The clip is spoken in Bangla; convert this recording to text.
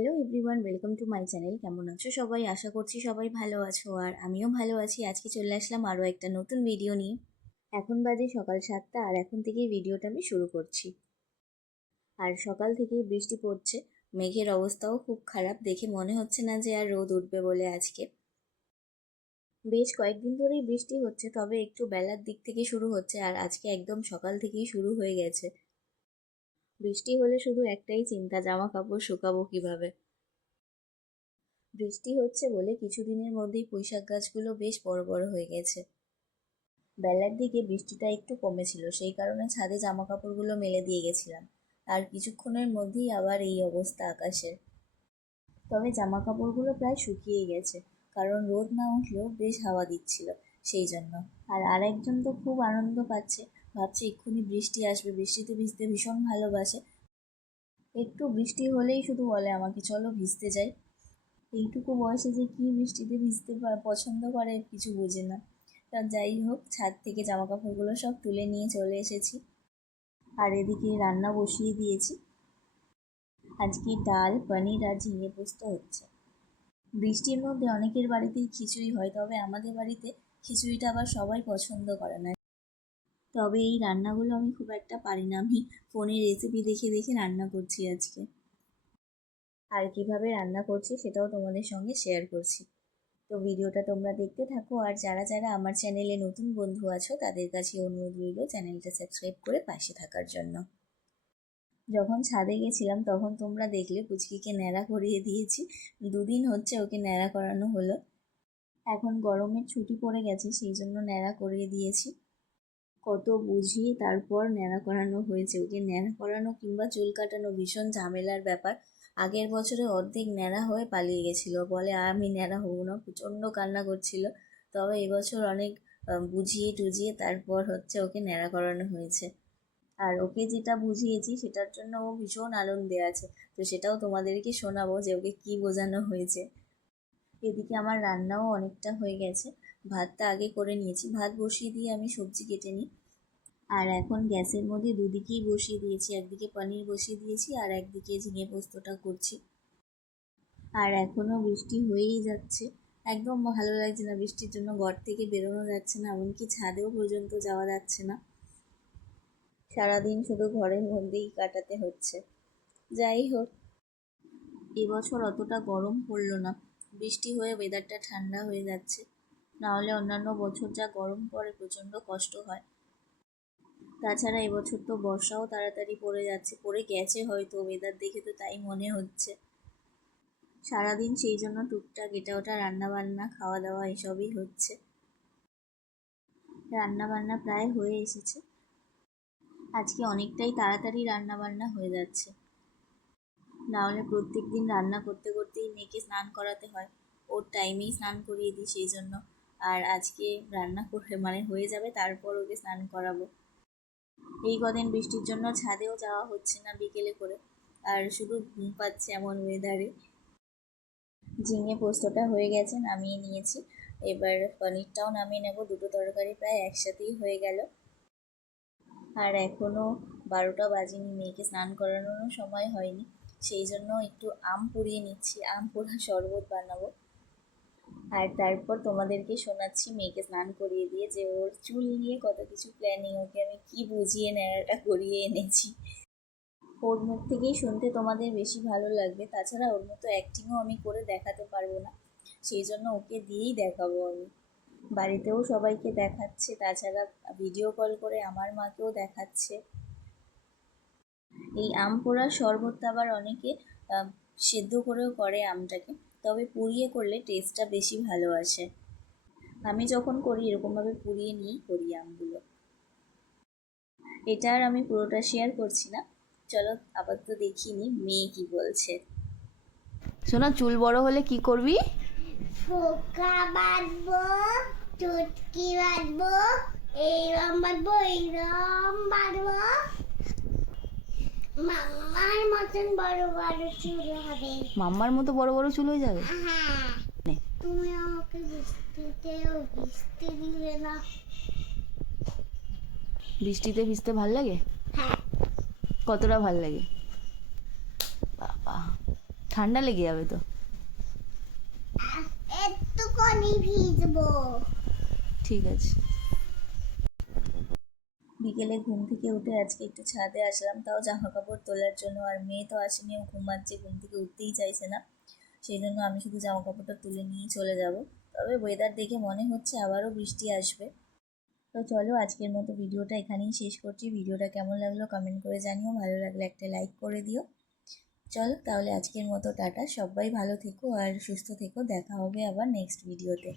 Hello everyone, welcome to my channel. কেমন আছো সবাই? আশা করছি সবাই ভালো আছো। আর আমিও ভালো আছি। আজকে চলে আসলাম আরও একটা নতুন ভিডিও নিয়ে। এখন বাজে সকাল সাতটা আর এখন থেকেই ভিডিওটা আমি শুরু করছি। আর সকাল থেকেই বৃষ্টি পড়ছে। মেঘের অবস্থাও খুব খারাপ। দেখে মনে হচ্ছে না যে আর রোদ উঠবে বলে আজকে। বেশ কয়েকদিন ধরেই বৃষ্টি হচ্ছে, তবে একটু বেলার দিক থেকে শুরু হচ্ছে। আর আজকে একদম সকাল থেকেই শুরু হয়ে গেছে। বৃষ্টি হলে শুধু একটাই চিন্তা জামা কাপড় শুকাবো কীভাবে? বৃষ্টি হচ্ছে বলে কিছুদিনের মধ্যেই পুঁইশাক গাছগুলো বেশ বড় বড় হয়ে গেছে। বেলার দিকে বৃষ্টিটা একটু কমেছিল, সেই কারণে ছাদে জামা কাপড়গুলো মেলে দিয়ে গেছিলাম। আর কিছুক্ষণের মধ্যেই আবার এই অবস্থা আকাশের। তবে জামা কাপড়গুলো প্রায় শুকিয়ে গেছে, কারণ রোদ না উঠলেও বেশ হাওয়া দিচ্ছিল, সেই জন্য। আর আরেকজন তো খুব আনন্দ পাচ্ছে ভাবছে এক্ষুনি বৃষ্টি আসবে। বৃষ্টিতে ভিজতে ভীষণ ভালোবাসে। একটু বৃষ্টি হলেই শুধু বলে আমাকে, চলো ভিজতে যাই। এইটুকু বয়সে যে কী বৃষ্টিতে ভিজতে পছন্দ করে, কিছু বোঝে না। তা যাই হোক, ছাদ থেকে জামা কাপড়গুলো সব তুলে নিয়ে চলে এসেছি। আর এদিকে রান্না বসিয়ে দিয়েছি। আজকে ডাল, পনির আর ঝিঙে পোস্ত হচ্ছে। বৃষ্টির মধ্যে অনেকের বাড়িতেই খিচুড়ি হয়, তবে আমাদের বাড়িতে খিচুড়িটা আবার সবাই পছন্দ করে না। তবে এই রান্নাগুলো আমি খুব একটা পারি না। আমি ফোনে রেসিপি দেখে দেখে রান্না করছি আজকে। আর কীভাবে রান্না করছি সেটাও তোমাদের সঙ্গে শেয়ার করছি। তো ভিডিওটা তোমরা দেখতে থাকো আর যারা যারা আমার চ্যানেলে নতুন বন্ধু আছো, তাদের কাছে অনুরোধ রইল চ্যানেলটা সাবস্ক্রাইব করে পাশে থাকার জন্য। যখন ছাদে গেছিলাম, তখন তোমরা দেখলে পুচকিকে ন্যাড়া করিয়ে দিয়েছি। দুদিন হচ্ছে ওকে ন্যাড়া করানো হলো। এখন গরমের ছুটি পড়ে গেছে, সেই জন্য ন্যাড়া করিয়ে দিয়েছি। কত বুঝিয়ে তারপর ন্যাড়া করানো হয়েছে। ওকে ন্যাড়া করানো কিংবা চুল কাটানো ভীষণ ঝামেলার ব্যাপার। আগের বছরে অর্ধেক ন্যাড়া হয়ে পালিয়ে গেছিল। বলে, আমি ন্যাড়া হব না। প্রচণ্ড কান্না করছিল। তবে এবছর অনেক বুঝিয়ে টুজিয়ে তারপর হচ্ছে ওকে ন্যাড়া করানো হয়েছে। আর ওকে যেটা বুঝিয়েছি, সেটার জন্য ও ভীষণ আনন্দে আছে। তো সেটাও তোমাদেরকে শোনাবো যে ওকে কী বোঝানো হয়েছে। এদিকে আমার রান্নাও অনেকটা হয়ে গেছে। ভাতটা আগে করে নিয়েছি। ভাত বসিয়ে দিয়ে আমি সবজি কেটে নিই। আর এখন গ্যাসের মধ্যে দুদিকেই বসিয়ে দিয়েছি। একদিকে পনির বসিয়ে দিয়েছি আর একদিকে ঝিঙে পোস্তটা করছি। আর এখনও বৃষ্টি হয়েই যাচ্ছে। একদম ভালো লাগছে না বৃষ্টির জন্য। ঘর থেকে বেরোনো যাচ্ছে না, এমনকি ছাদেও পর্যন্ত যাওয়া যাচ্ছে না। সারাদিন শুধু ঘরের মধ্যেই কাটাতে হচ্ছে। যাই হোক, এবছর অতটা গরম পড়ল না। বৃষ্টি হয়ে ওয়েদারটা ঠান্ডা হয়ে যাচ্ছে। নাহলে অন্যান্য বছর যা গরম পড়ে প্রচণ্ড কষ্ট হয়। তাছাড়া এবছর তো বর্ষাও তাড়াতাড়ি পড়ে যাচ্ছে, পড়ে গেছে হয়তো ওয়েদার দেখে তো তাই মনে হচ্ছে। সারাদিন সেই জন্য টুকটাক এটা ওটা রান্না বান্না খাওয়া দাওয়া এসবই হচ্ছে। রান্না বান্না প্রায় হয়ে এসেছে। আজকে অনেকটাই তাড়াতাড়ি রান্না বান্না হয়ে যাচ্ছে। না হলে প্রত্যেক দিন রান্না করতে করতেই মেয়েকে স্নান করাতে হয়। ওর টাইমেই স্নান করিয়ে দিই সেই জন্য। আর আজকে রান্না করে মানে হয়ে যাবে, তারপর ওকে স্নান করাবো। এই কদিন বৃষ্টির জন্য ছাদেও যাওয়া হচ্ছে না বিকেলে করে, আর শুধু ঘুম পাচ্ছে এমন ওয়েদারে ঝিঙে পোস্তটা হয়ে গেছে, নামিয়ে নিয়েছি। এবার পনিরটাও নামিয়ে নেব, দুটো তরকারি প্রায় একসাথেই হয়ে গেল। আর এখনও বারোটা বাজেনি, মেয়েকে স্নান করানোরও সময় হয়নি, সেই জন্য একটু আম পুড়িয়ে নিচ্ছি, আম পোড়া শরবত বানাবো। আর তারপর তোমাদেরকে শোনাচ্ছি মেয়েকে স্নান করিয়ে দিয়ে যে ওর চুল নিয়ে কত কিছু প্ল্যানিং ওকে আমি কি বুঝিয়ে নেড়াটা করিয়ে এনেছি। ওর মুখ থেকেই শুনতে তোমাদের বেশি ভালো লাগবে, তাছাড়া ওর মতো অ্যাক্টিংও আমি করে দেখাতে পারব না। সেই জন্য ওকে দিয়েই দেখাবো আমি। বাড়িতেও সবাইকে দেখাচ্ছে, তাছাড়া ভিডিও কল করে আমার মাকেও দেখাচ্ছে। এই আম পোড়ার শরবতটা আবার অনেকে সেদ্ধ করেও করে আমটাকে। তবে পুড়িয়ে করলে টেস্টটা বেশি ভালো আসে। আমি যখন করি এরকমভাবে পুড়িয়ে নিয়েই করি আমগুলো। এটা আর আমি পুরোটা শেয়ার করছি না। চলো আপাতত দেখিনি মেয়ে কি বলছে। শোনা চুল বড় হলে কি করবি? ফোকা বাঁধবো চুটকি বাঁধবো এইরম বাঁধবো এইরম বাঁধবো। মামার মতন বড় বড় চুল হবে। মাম্মার মতো বড় বড় চুল হয়ে যাবে? হ্যাঁ। তুমি আমাকে বৃষ্টিতেও ভিজতে দিলে না। বৃষ্টিতে ভিজতে ভালো লাগে? হ্যাঁ। কতটা ভালো লাগে? বাবা ঠান্ডা লেগে যাবে তো। একটুখানি ভিজবো। ঠিক আছে। বিকেলে ঘুম থেকে উঠে আজকে একটু ছাদে আসলাম, তাও জামা কাপড় তোলার জন্য, আর মেয়ে তো আসেনি, ও ঘুমাচ্ছে, ঘুম থেকে উঠতেই চাইছে না। সেই জন্য আমি শুধু জামা কাপড়টা তুলে নিয়ে চলে যাব। তবে ওয়েদার দেখে মনে হচ্ছে আবারও বৃষ্টি আসবে। তো চলো আজকের মতো ভিডিওটা এখানেই শেষ করছি। ভিডিওটা কেমন লাগল কমেন্ট করে জানিও, ভালো লাগলে একটা লাইক করে দিও। চলো তাহলে আজকের মতো টাটা, সবাই ভালো থেকো আর সুস্থ থেকো, দেখা হবে আবার নেক্সট ভিডিওতে